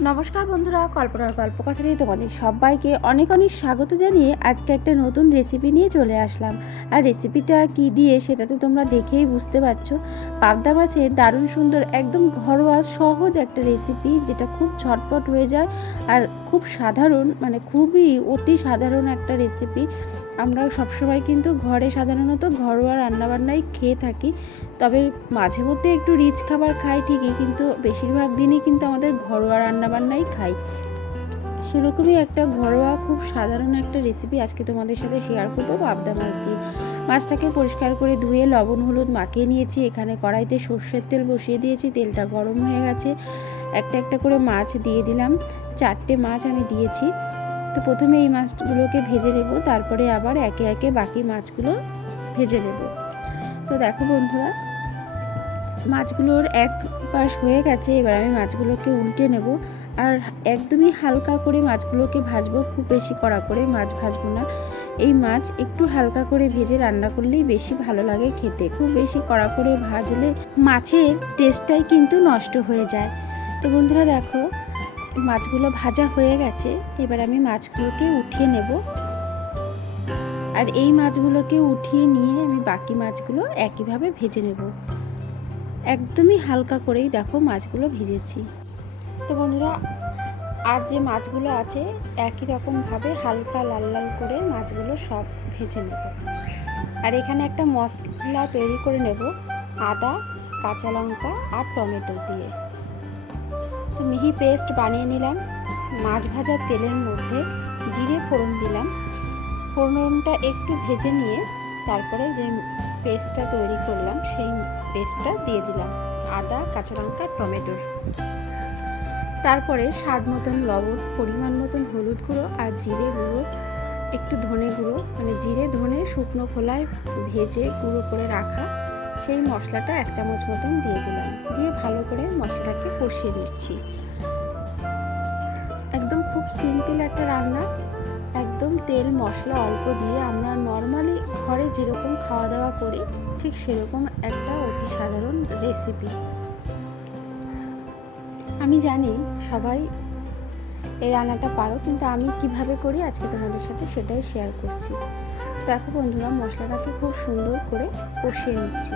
নমস্কার বন্ধুরা, কল্পনার গল্প কথাটি তোমাদের সবাইকে অনেক অনেক স্বাগত জানিয়ে আজকে একটা নতুন রেসিপি নিয়ে চলে আসলাম। আর রেসিপিটা কি দিয়ে সেটা তো তোমরা দেখেই বুঝতে পারছ। পাবদা মাছের দারুণ সুন্দর, একদম ঘরোয়া, সহজ একটা রেসিপি যেটা খুব ঝটপট হয়ে যায়। আর খুব সাধারণ মানে খুবই অতি সাধারণ একটা রেসিপি আমরা সবসময় কিন্তু ঘরে সাধারণত ঘরোয়া রান্নাবান্নাই খেয়ে থাকি। তবে মাঝে মধ্যে একটু রিচ খাবার খাই ঠিকই, কিন্তু বেশিরভাগ দিনই কিন্তু আমাদের ঘরোয়া রান্নাবান্নাই খাই। সেরকমই একটা ঘরোয়া খুব সাধারণ একটা রেসিপি আজকে তোমাদের সাথে শেয়ার করব পাবদা মাছ দিয়ে। মাছটাকে পরিষ্কার করে ধুয়ে লবণ, হলুদ মাখিয়ে নিয়েছি। এখানে কড়াইতে সর্ষের তেল বসিয়ে দিয়েছি। তেলটা গরম হয়ে গেছে। একটা একটা করে মাছ দিয়ে দিলাম। চারটে মাছ আমি দিয়েছি। তো প্রথমে এই মাছগুলোকে ভেজে নেব, তারপরে আবার একে একে বাকি মাছগুলো ভেজে নেব। তো দেখো বন্ধুরা, মাছগুলোর এক পাশ হয়ে গেছে, এবার আমি মাছগুলোকে উল্টে নেব। আর একদমই হালকা করে মাছগুলোকে ভাজবো, খুব বেশি কড়া করে মাছ ভাজবো না। এই মাছ একটু হালকা করে ভেজে রান্না করলেই বেশি ভালো লাগে খেতে। খুব বেশি কড়া করে ভাজলে মাছের টেস্টটাই কিন্তু নষ্ট হয়ে যায়। তো বন্ধুরা দেখো মাছগুলো ভাজা হয়ে গেছে, এবার আমি মাছগুলোকে উঠিয়ে নেব। আর এই মাছগুলোকে উঠিয়ে নিয়ে আমি বাকি মাছগুলো একইভাবে ভেজে নেব। একদমই হালকা করেই দেখো মাছগুলো ভেজেছি। তো বন্ধুরা, আর যে মাছগুলো আছে, একই রকমভাবে হালকা লাল লাল করে মাছগুলো সব ভেজে নেব। আর এখানে একটা মশলা তৈরি করে নেব, আদা, কাঁচা লঙ্কা আর টমেটো দিয়ে। পেস্ট বানিয়ে নিলাম। মাছ ভাজার তেলের মধ্যে জিরে ফোড়ন দিলাম। ফোড়নটা একটু ভেজে নিয়ে তারপরে যে পেস্টটা তৈরি করলাম, সেই পেস্টটা দিয়ে দিলাম। আদা, কাঁচা লঙ্কা, টমেটোর। তারপরে স্বাদ মতন লবণ, পরিমাণ মতন হলুদ গুঁড়ো আর জিরে গুঁড়ো, একটু ধনে গুঁড়ো মানে জিরে, ধনে, শুকনো খোলায় ভেজে গুঁড়ো করে রাখা সেই মশলাটা এক চামচ মতন দিয়ে দিলাম। দিয়ে ভালো করে মশলাটাকে কষিয়ে দিচ্ছি খুব সিম্পল একটা রান্না। একদম তেল, মশলা অল্প দিয়ে আমরা নর্মালি ঘরে যেরকম খাওয়া দাওয়া করি, ঠিক সেরকম একটা অতি সাধারণ রেসিপি আমি জানি সবাই এই রান্নাটা পারো, কিন্তু আমি কীভাবে করি আজকে তোমাদের সাথে সেটাই শেয়ার করছি। দেখো বন্ধুরা, মশলাটাকে খুব সুন্দর করে কষিয়ে নিচ্ছি।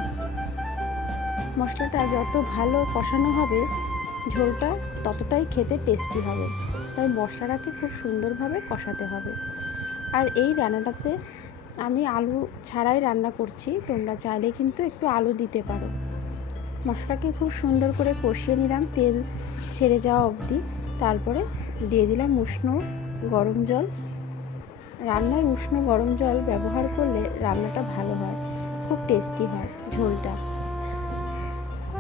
মশলাটা যত ভালো কষানো হবে, ঝোলটা ততটাই খেতে টেস্টি হবে। তাই মশলাটাকে খুব সুন্দরভাবে কষাতে হবে। আর এই রান্নাটাতে আমি আলু ছাড়াই রান্না করছি, তোমরা চাইলে কিন্তু একটু আলু দিতে পারো। মশলাকে খুব সুন্দর করে কষিয়ে নিলাম, তেল ছেড়ে যাওয়া অবধি। তারপরে দিয়ে দিলাম উষ্ণ গরম জল। রান্নায় উষ্ণ গরম জল ব্যবহার করলে রান্নাটা ভালো হয়, খুব টেস্টি হয় ঝোলটা।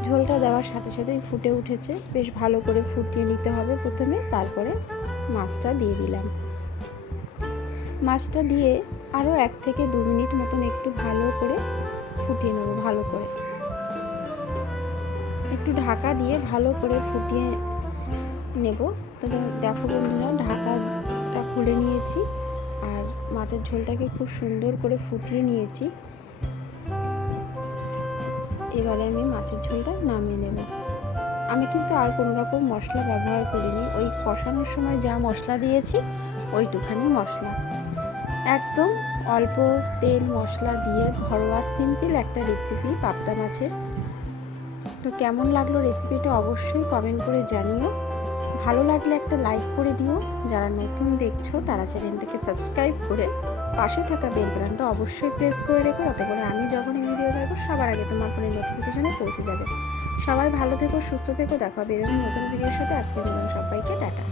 ঝোলটা দেওয়ার সাথে সাথেই ফুটে উঠেছে। বেশ ভালো করে ফুটিয়ে নিতে হবে প্রথমে, তারপরে মাছটা দিয়ে দিলাম। মাছটা দিয়ে আরও এক থেকে দু মিনিট মতন একটু ভালো করে ফুটিয়ে নেব, ভালো করে। একটু ঢাকা দিয়ে ভালো করে ফুটিয়ে নেব। তবে দেখো বন্ধুরা, ঢাকাটা খুলে নিয়েছি আর মাছের ঝোলটাকে খুব সুন্দর করে ফুটিয়ে নিয়েছি। এবারে আমি মাছের ঝোলটা নামিয়ে নেব। আমি কিন্তু আর কোনো রকম মশলা ব্যবহার করিনি। ওই কষানোর সময় যা মশলা দিয়েছি, ওইটুখানি মশলা। একদম অল্প তেল মশলা দিয়ে ঘরোয়া সিম্পল একটা রেসিপি পাবদা মাছের। তো কেমন লাগল রেসিপিটা অবশ্যই কমেন্ট করে জানিও। ভালো লাগলে একটা লাইক করে দিও। যারা নতুন দেখছ, তারা চ্যানেলটাকে সাবস্ক্রাইব করে পাশে থাকা বেল অবশ্যই প্রেস করে রেখো। যাতে করে আমি যখনই ভিডিও দেবো সবার আগে তোমার ফোনে নোটিফিকেশানে পৌঁছে যাবে। সবাই ভালো থেকো, সুস্থ থেকো। দেখা হবে এরকম নতুন ভিডিওর সাথে। আজকে সবাইকে টাটা।